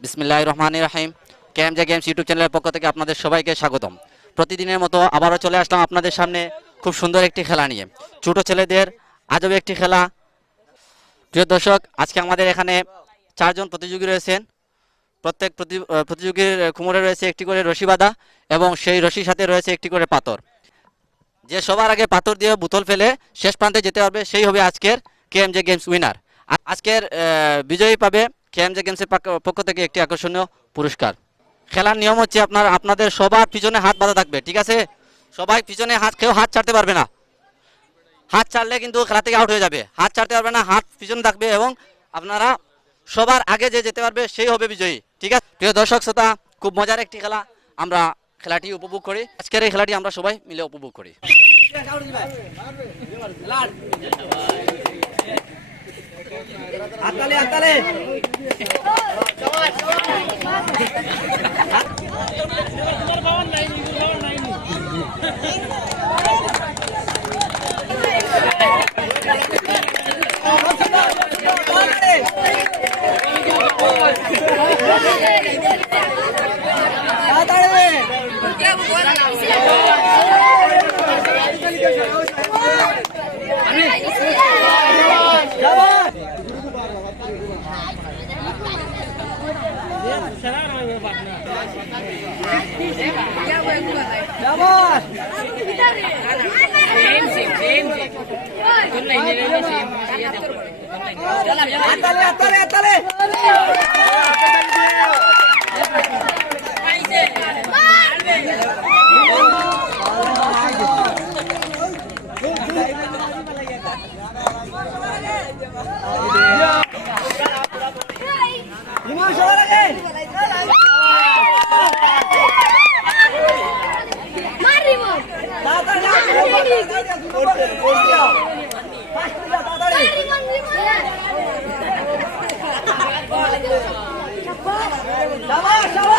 বিসমিল্লাহ রহমান রাহিম। কেএম জে গেমস ইউটিউব চ্যানেলের পক্ষ থেকে আপনাদের সবাইকে স্বাগতম। প্রতিদিনের মতো আবারও চলে আসলাম আপনাদের সামনে খুব সুন্দর একটি খেলা নিয়ে। ছোট ছেলেদের আজব একটি খেলা। প্রিয় দর্শক, আজকে আমাদের এখানে চারজন প্রতিযোগী রয়েছেন। প্রত্যেক প্রতি- প্রতিযোগীর কুমোরে রয়েছে একটি করে রশি বাঁধা এবং সেই রশির সাথে রয়েছে একটি করে পাথর। যে সবার আগে পাথর দিয়ে বোতল ফেলে শেষ প্রান্তে যেতে পারবে, সেই হবে আজকের কেএমজে গেমস উইনার। আজকের বিজয়ী পাবে কেএমজে গেমসের পক্ষ থেকে একটি আকর্ষণীয় পুরস্কার। খেলার নিয়ম হচ্ছে আপনার, আপনাদের সবার পিছনে হাত বাঁধা থাকবে, ঠিক আছে? সবাই পিছনে হাত, কেউ হাত ছাড়তে পারবে না। হাত ছাড়লে কিন্তু খেলা থেকে আউট হয়ে যাবে। হাত ছাড়তে পারবে না, হাত পিছনে থাকবে এবং আপনারা সবার আগে যে যেতে পারবে, সেই হবে বিজয়ী, ঠিক আছে? প্রিয় দর্শক, শ্রোতা, খুব মজার একটি খেলা আমরা খেলাটি উপভোগ করি। আজকের এই খেলাটি আমরা সবাই মিলে উপভোগ করি। হাততালি হাততালি তাড়াতাড়ি যাব যাব হাততালি হাততালি হাততালি ইমান সবার আগে তাড়াতাড়ি তাড়াতাড়ি যাব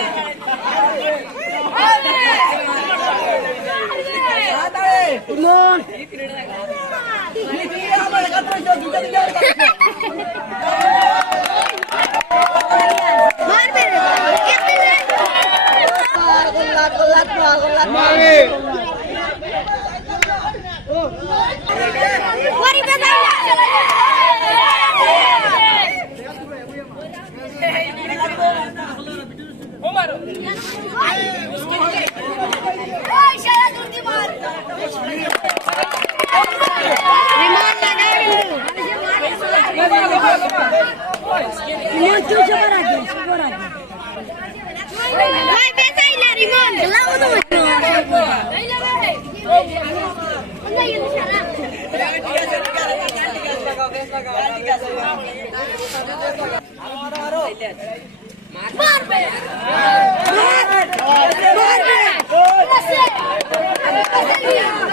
হাততালি হাততালি হাততালি হাততালি তাড়াতাড়ি ইমান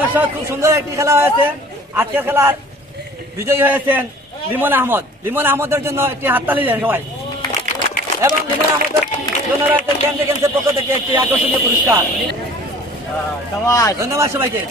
দর্শক খুব সুন্দর একটি খেলা হয়েছে। আজকের খেলার বিজয়ী হয়েছেন লিমন আহমদ। লিমন আহমদের জন্য একটি হাততালি দেন সবাই। এবং লিমন আহমদের জন্য পক্ষ থেকে একটি আকর্ষণীয় পুরস্কার। ধন্যবাদ সবাইকে।